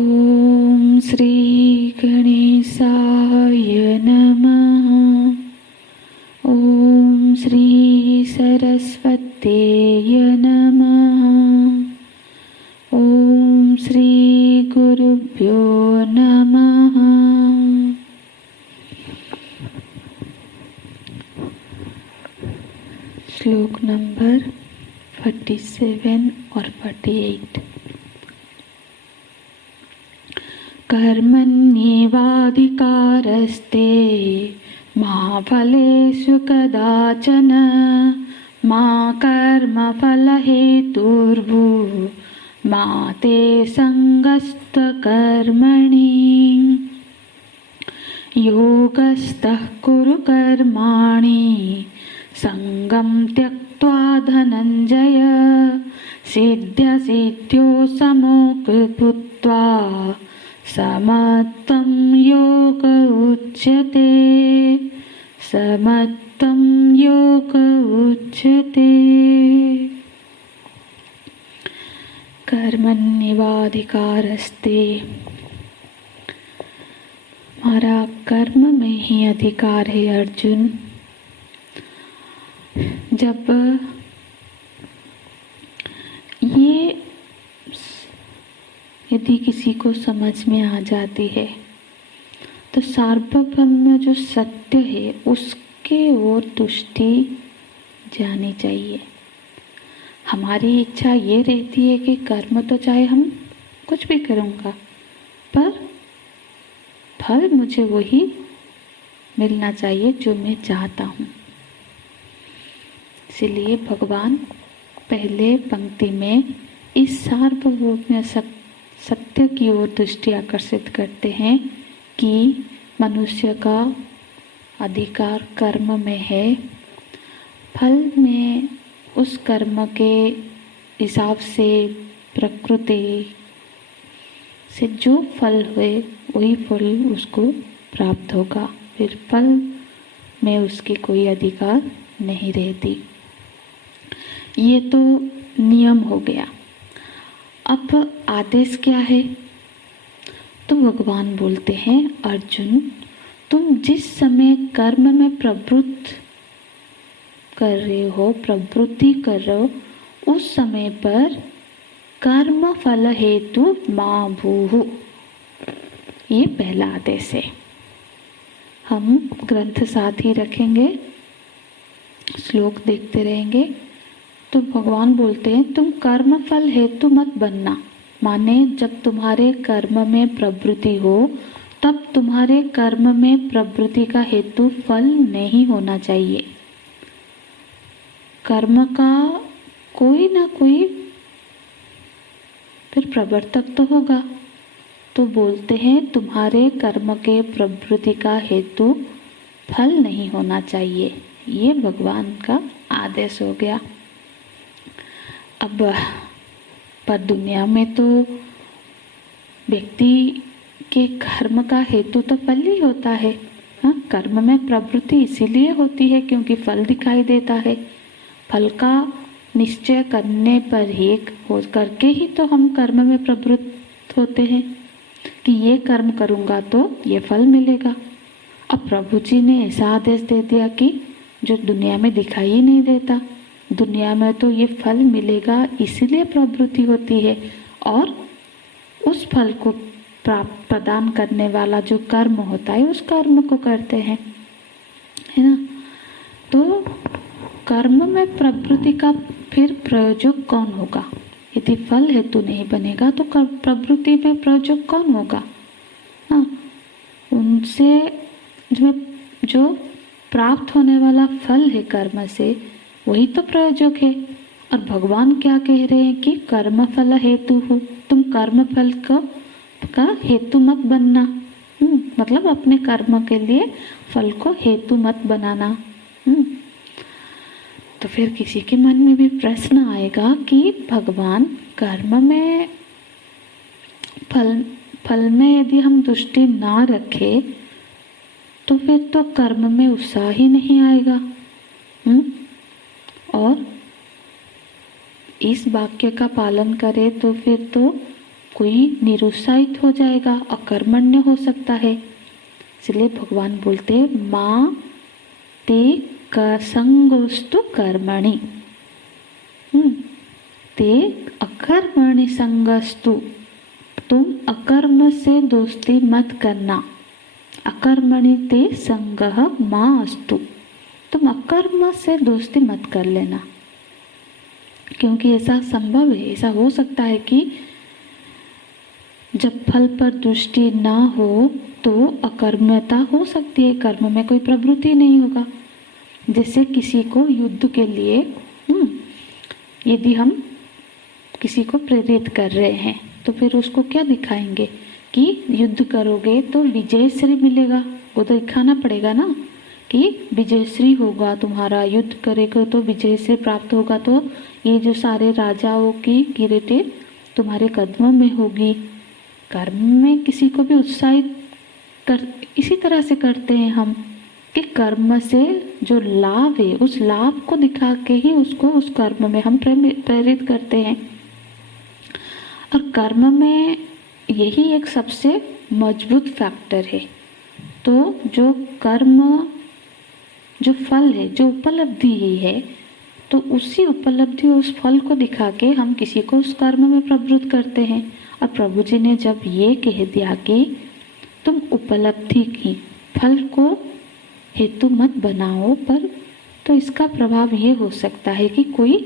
ओम श्री गणेशाय नमः। ओम श्री सरस्वत्यै नमः। ओम श्री गुरुभ्यो नमः। श्लोक नंबर 47 और 48। कर्मण्येवाधिकारस्ते मा फलेषु कदाचन मा कर्मफलहेतुर्भू मा ते सङ्गस्त्वकर्मणि योगस्थः कुरु कर्माणि सङ्गं त्यक्त्वा धनञ्जय सिद्ध्यसिद्ध्यो समोक्भूत्वा समत्वं योग उच्यते। समत्वं योग उच्यते। कर्मण्येवाधिकारस्ते, हमारा कर्म में ही अधिकार है अर्जुन। जब ये यदि किसी को समझ में आ जाती है तो सार्वभौम जो सत्य है उसके ओर दृष्टि जानी चाहिए। हमारी इच्छा ये रहती है कि कर्म तो चाहे हम कुछ भी करूँगा पर फल मुझे वही मिलना चाहिए जो मैं चाहता हूँ। इसलिए भगवान पहले पंक्ति में इस सार्वभौम सत्य की ओर दृष्टि आकर्षित करते हैं कि मनुष्य का अधिकार कर्म में है। फल में उस कर्म के हिसाब से प्रकृति से जो फल हुए वही फल उसको प्राप्त होगा। फिर फल में उसकी कोई अधिकार नहीं रहती। ये तो नियम हो गया। अब आदेश क्या है? तो भगवान बोलते हैं अर्जुन, तुम जिस समय कर्म में प्रवृत्ति कर रहे हो उस समय पर कर्म फल हेतु मा भूः। ये पहला आदेश है। हम ग्रंथ साथ ही रखेंगे, श्लोक देखते रहेंगे। तो भगवान बोलते हैं तुम कर्म फल हेतु मत बनना। माने जब तुम्हारे कर्म में प्रवृत्ति हो तब तुम्हारे कर्म में प्रवृत्ति का हेतु फल नहीं होना चाहिए। कर्म का कोई ना कोई फिर प्रवर्तक तो होगा। तो बोलते हैं तुम्हारे कर्म के प्रवृत्ति का हेतु फल नहीं होना चाहिए। ये भगवान का आदेश हो गया। अब पर दुनिया में तो व्यक्ति के कर्म का हेतु तो फल ही होता है। हाँ, कर्म में प्रवृत्ति इसीलिए होती है क्योंकि फल दिखाई देता है। फल का निश्चय करने पर ही करके ही तो हम कर्म में प्रवृत्त होते हैं कि ये कर्म करूँगा तो ये फल मिलेगा। अब प्रभु जी ने ऐसा आदेश दे दिया कि जो दुनिया में दिखाई ही नहीं देता, दुनिया में तो ये फल मिलेगा इसीलिए प्रवृत्ति होती है। और उस फल को प्रदान करने वाला जो कर्म होता है उस कर्म को करते हैं, है ना। तो कर्म में प्रवृत्ति का फिर प्रयोजक कौन होगा? यदि फल हेतु नहीं बनेगा तो प्रवृत्ति में प्रयोजक कौन होगा? हाँ, उनसे जो प्राप्त होने वाला फल है कर्म से वही तो प्रयोजक है। और भगवान क्या कह रहे हैं कि कर्म फल हेतु हो। तुम कर्म फल का हेतु मत बनना। मतलब अपने कर्म के लिए फल को हेतु मत बनाना। तो फिर किसी के मन में भी प्रश्न आएगा कि भगवान कर्म में फल में यदि हम दृष्टि ना रखें तो फिर तो कर्म में उत्साह ही नहीं आएगा। और इस वाक्य का पालन करें तो फिर तो कोई निरुत्साहित हो जाएगा, अकर्मण्य हो सकता है। इसलिए भगवान बोलते हैं माँ ते संगोस्तु कर्मणि, ते अकर्मणि संगस्तु, तुम अकर्म से दोस्ती मत करना। अकर्मणि ते संगः माँ अस्तु, तुम अकर्म से दोस्ती मत कर लेना, क्योंकि ऐसा संभव है, ऐसा हो सकता है कि जब फल पर दृष्टि ना हो तो अकर्मता हो सकती है, कर्म में कोई प्रवृत्ति नहीं होगा। जैसे किसी को युद्ध के लिए यदि हम किसी को प्रेरित कर रहे हैं तो फिर उसको क्या दिखाएंगे कि युद्ध करोगे तो विजयश्री मिलेगा, वो तो दिखाना पड़ेगा ना कि विजयश्री होगा तुम्हारा, युद्ध करेगा तो विजयश्री प्राप्त होगा, तो ये जो सारे राजाओं की किरीटें तुम्हारे कदमों में होगी। कर्म में किसी को भी उत्साहित कर इसी तरह से करते हैं हम कि कर्म से जो लाभ है उस लाभ को दिखा के ही उसको उस कर्म में हम प्रेरित करते हैं। और कर्म में यही एक सबसे मजबूत फैक्टर है। तो जो कर्म, जो फल है, जो उपलब्धि ही है, तो उसी उपलब्धि उस फल को दिखा के हम किसी को उस कर्म में प्रवृत्त करते हैं। और प्रभु जी ने जब ये कह दिया कि तुम उपलब्धि की फल को हेतु मत बनाओ, पर तो इसका प्रभाव ये हो सकता है कि कोई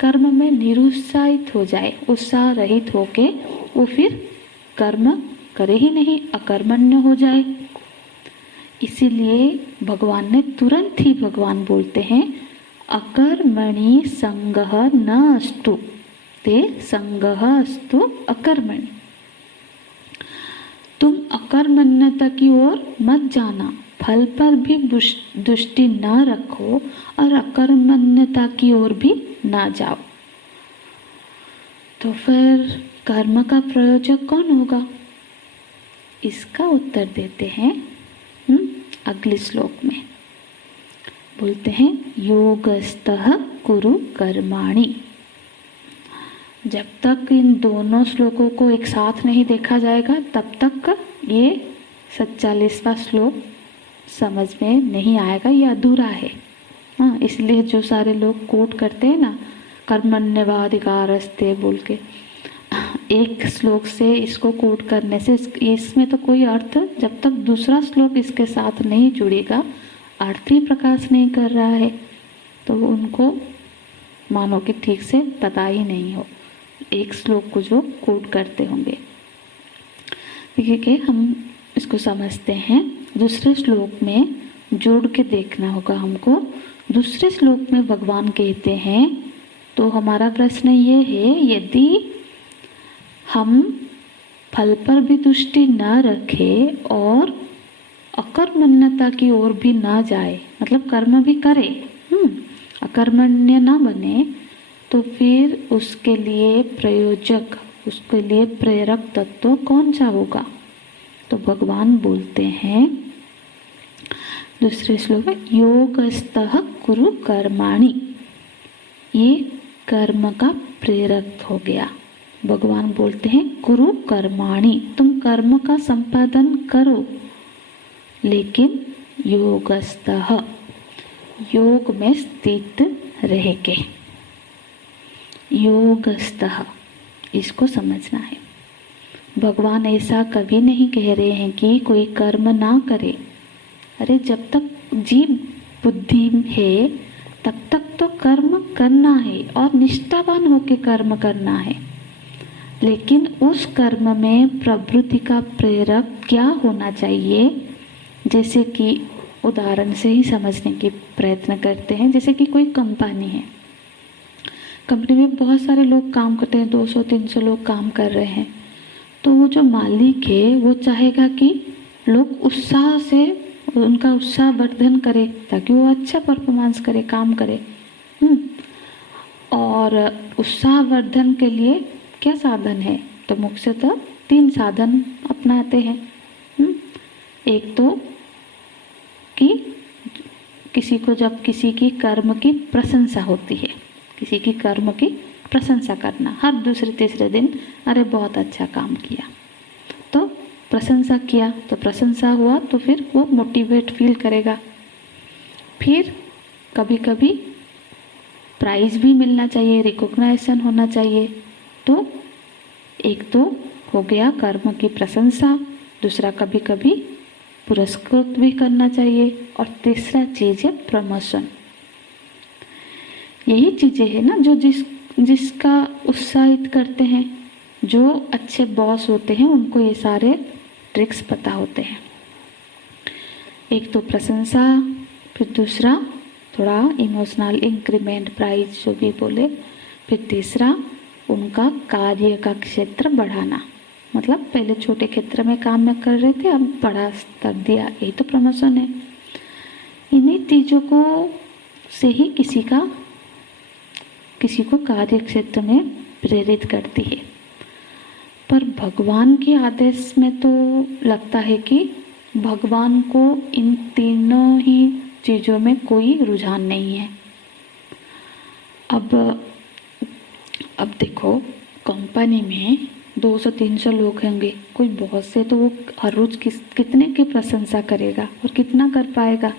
कर्म में निरुत्साहित हो जाए, उत्साह रहित होके वो फिर कर्म करे ही नहीं, अकर्मण्य हो जाए। इसीलिए भगवान ने तुरंत ही भगवान बोलते हैं अकर्मणि संगः न अस्तु, ते संगः अस्तु अकर्मणि, तुम अकर्मण्यता की ओर मत जाना, फल पर भी दृष्टि ना रखो और अकर्मण्यता की ओर भी ना जाओ। तो फिर कर्म का प्रयोजक कौन होगा? इसका उत्तर देते हैं अगले श्लोक में। बोलते हैं योगस्तः कुरु कर्माणि। जब तक इन दोनों श्लोकों को एक साथ नहीं देखा जाएगा तब तक ये 47वां श्लोक समझ में नहीं आएगा, ये अधूरा है। हाँ, इसलिए जो सारे लोग कोट करते हैं ना कर्मण्येवाधिकारस्ते बोल के, एक श्लोक से इसको कोट करने से इसमें तो कोई अर्थ, जब तक दूसरा श्लोक इसके साथ नहीं जुड़ेगा, अर्थ ही प्रकाश नहीं कर रहा है, तो उनको मानो कि ठीक से पता ही नहीं हो एक श्लोक को जो कोट करते होंगे। ठीक है, हम इसको समझते हैं। दूसरे श्लोक में जोड़ के देखना होगा हमको। दूसरे श्लोक में भगवान कहते हैं, तो हमारा प्रश्न ये है, यदि हम फल पर भी दृष्टि न रखें और अकर्मण्यता की ओर भी ना जाए, मतलब कर्म भी करे, अकर्मण्य ना बने, तो फिर उसके लिए प्रयोजक, उसके लिए प्रेरक तत्व कौन सा होगा? तो भगवान बोलते हैं दूसरे श्लोक में योगस्तः कुरु कर्माणि, ये कर्म का प्रेरक हो गया। भगवान बोलते हैं कुरु कर्माणि, तुम कर्म का संपादन करो, लेकिन योगस्तः, योग में स्थित रह के, योगस्तः इसको समझना है। भगवान ऐसा कभी नहीं कह रहे हैं कि कोई कर्म ना करे। अरे जब तक जीव बुद्धि है तब तक तो कर्म करना है और निष्ठावान होकर कर्म करना है, लेकिन उस कर्म में प्रवृत्ति का प्रेरक क्या होना चाहिए? जैसे कि उदाहरण से ही समझने की प्रयत्न करते हैं। जैसे कि कोई कंपनी है, कंपनी में बहुत सारे लोग काम करते हैं, 200-300 लोग काम कर रहे हैं, तो वो जो मालिक है वो चाहेगा कि लोग उत्साह से उनका उत्साह वर्धन करे ताकि वो अच्छा परफॉर्मेंस करे, काम करे। और उत्साह वर्धन के लिए क्या साधन है? तो मुख्यतः 3 साधन अपनाते हैं। एक तो कि किसी को जब किसी की कर्म की प्रशंसा होती है, किसी की कर्म की प्रशंसा करना, हर दूसरे तीसरे दिन अरे बहुत अच्छा काम किया, तो प्रशंसा किया तो प्रशंसा हुआ, तो फिर वो मोटिवेट फील करेगा। फिर कभी कभी प्राइज भी मिलना चाहिए, रिकॉग्नाइजेशन होना चाहिए। तो एक तो हो गया कर्म की प्रशंसा, दूसरा कभी कभी पुरस्कृत भी करना चाहिए, और तीसरा चीज़ है प्रमोशन। यही चीज़ें हैं ना जो जिसका उत्साहित करते हैं। जो अच्छे बॉस होते हैं उनको ये सारे ट्रिक्स पता होते हैं। एक तो प्रशंसा, फिर दूसरा थोड़ा इमोशनल इंक्रीमेंट, प्राइज जो भी बोले, फिर तीसरा उनका कार्य का क्षेत्र बढ़ाना, मतलब पहले छोटे क्षेत्र में काम में कर रहे थे, अब बड़ा स्तर दिया, यही तो प्रमोशन है। इन्हीं चीज़ों को से ही किसी को कार्य क्षेत्र में प्रेरित करती है। पर भगवान के आदेश में तो लगता है कि भगवान को इन तीनों ही चीज़ों में कोई रुझान नहीं है। अब देखो, कंपनी में 200-300 लोग होंगे, कोई बहुत से तो वो हर रोज कितने की प्रशंसा करेगा और कितना कर पाएगा,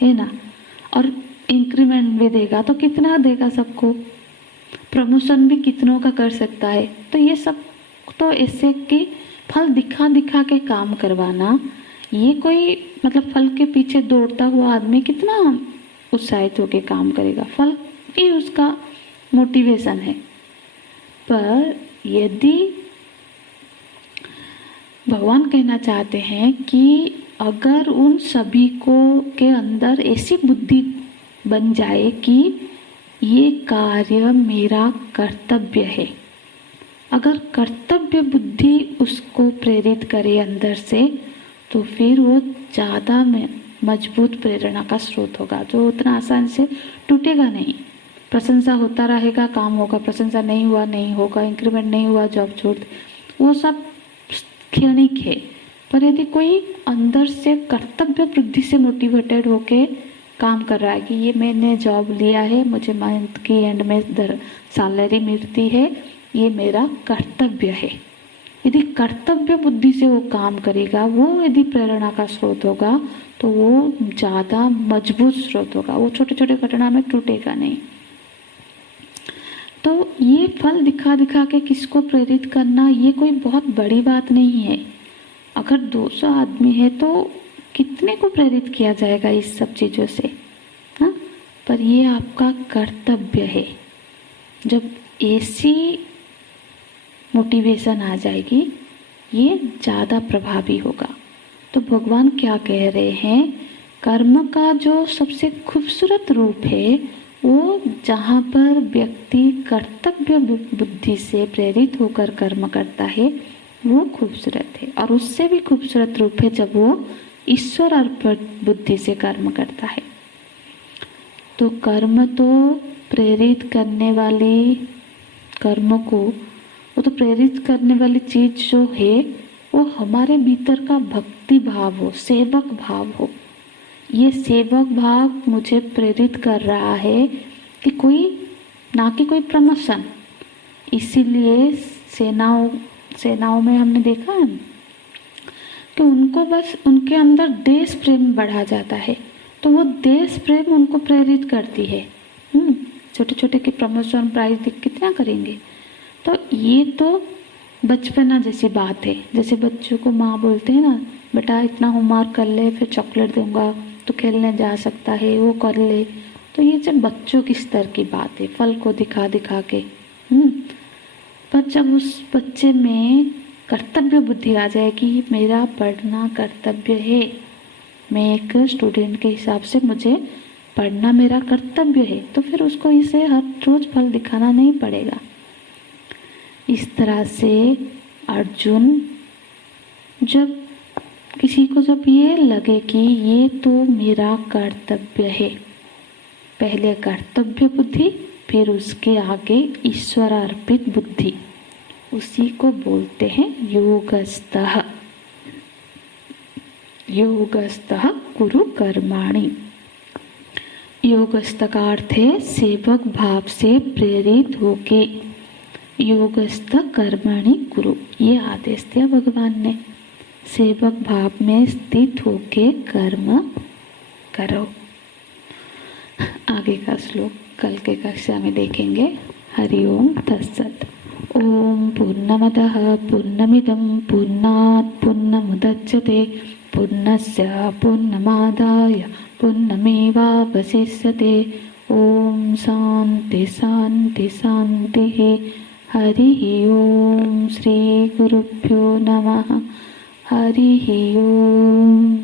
है ना। और इंक्रीमेंट भी देगा तो कितना देगा सबको, प्रमोशन भी कितनों का कर सकता है। तो ये सब तो ऐसे कि फल दिखा दिखा के काम करवाना, ये कोई मतलब फल के पीछे दौड़ता हुआ आदमी कितना उत्साहित होकर काम करेगा, फल ही उसका मोटिवेशन है। पर यदि भगवान कहना चाहते हैं कि अगर उन सभी को के अंदर ऐसी बुद्धि बन जाए कि ये कार्य मेरा कर्तव्य है, अगर कर्तव्य बुद्धि उसको प्रेरित करे अंदर से, तो फिर वो ज़्यादा मजबूत प्रेरणा का स्रोत होगा, जो उतना आसान से टूटेगा नहीं। प्रशंसा होता रहेगा, काम होगा, प्रशंसा नहीं हुआ नहीं होगा, इंक्रीमेंट नहीं हुआ, जॉब छोड़, वो सब क्षणिक है। पर यदि कोई अंदर से कर्तव्य बुद्धि से मोटिवेटेड होके काम कर रहा है कि ये मैंने जॉब लिया है, मुझे मंथ की एंड में सैलरी मिलती है, ये मेरा कर्तव्य है, यदि कर्तव्य बुद्धि से वो काम करेगा, वो यदि प्रेरणा का स्रोत होगा, तो वो ज़्यादा मजबूत स्रोत होगा, वो छोटे छोटे घटना में टूटेगा नहीं। तो ये फल दिखा दिखा के किसको प्रेरित करना, ये कोई बहुत बड़ी बात नहीं है। अगर 200 आदमी है तो कितने को प्रेरित किया जाएगा इस सब चीज़ों से, हाँ। पर ये आपका कर्तव्य है। जब ऐसी मोटिवेशन आ जाएगी, ये ज़्यादा प्रभावी होगा। तो भगवान क्या कह रहे हैं, कर्म का जो सबसे खूबसूरत रूप है, वो जहाँ पर व्यक्ति कर्तव्य बुद्धि से प्रेरित होकर कर्म करता है, वो खूबसूरत है। और उससे भी खूबसूरत रूप है जब वो ईश्वर अर्पित बुद्धि से कर्म करता है। तो कर्म तो प्रेरित करने वाली, कर्म को वो तो प्रेरित करने वाली चीज जो है, वो हमारे भीतर का भक्ति भाव हो, सेवक भाव हो। ये सेवक भाव मुझे प्रेरित कर रहा है कि ना कि कोई प्रमोशन। इसीलिए सेनाओं में हमने देखा है कि उनको बस उनके अंदर देश प्रेम बढ़ा जाता है, तो वो देश प्रेम उनको प्रेरित करती है। छोटे छोटे की प्रमोशन प्राइज कितना करेंगे। तो ये तो बचपना जैसी बात है। जैसे बच्चों को माँ बोलते हैं ना, बेटा इतना होमवर्क कर ले, फिर चॉकलेट दूंगा, तो खेलने जा सकता है, वो कर ले। तो ये जब बच्चों की स्तर की बात है, फल को दिखा दिखा के। पर जब उस बच्चे में कर्तव्य बुद्धि आ जाए कि मेरा पढ़ना कर्तव्य है, मैं एक स्टूडेंट के हिसाब से मुझे पढ़ना मेरा कर्तव्य है, तो फिर उसको इसे हर रोज फल दिखाना नहीं पड़ेगा। इस तरह से अर्जुन, जब किसी को जब ये लगे कि ये तो मेरा कर्तव्य है, पहले कर्तव्य बुद्धि, फिर उसके आगे ईश्वर अर्पित बुद्धि, उसी को बोलते हैं योगस्थः। योगस्थः कुरु कर्माणि। योगस्थ का अर्थ है सेवक भाव से प्रेरित होके योगस्थ कर्मणि कुरु, ये आदेश दिया भगवान ने। सेवक भाव में स्थित होके कर्म करो। आगे का श्लोक कल के कक्षा में देखेंगे। हरि ओम तत्सत। ओम पूर्णमदः पूर्णमिदं पूर्णात् पूर्णमुदच्यते पूर्णस्य पूर्णमादाय पूर्णमेवावशिष्यते। ओम शांति शांति शांतिः। हरिः ओम श्री गुरुभ्यो नमः। हरिः ओम।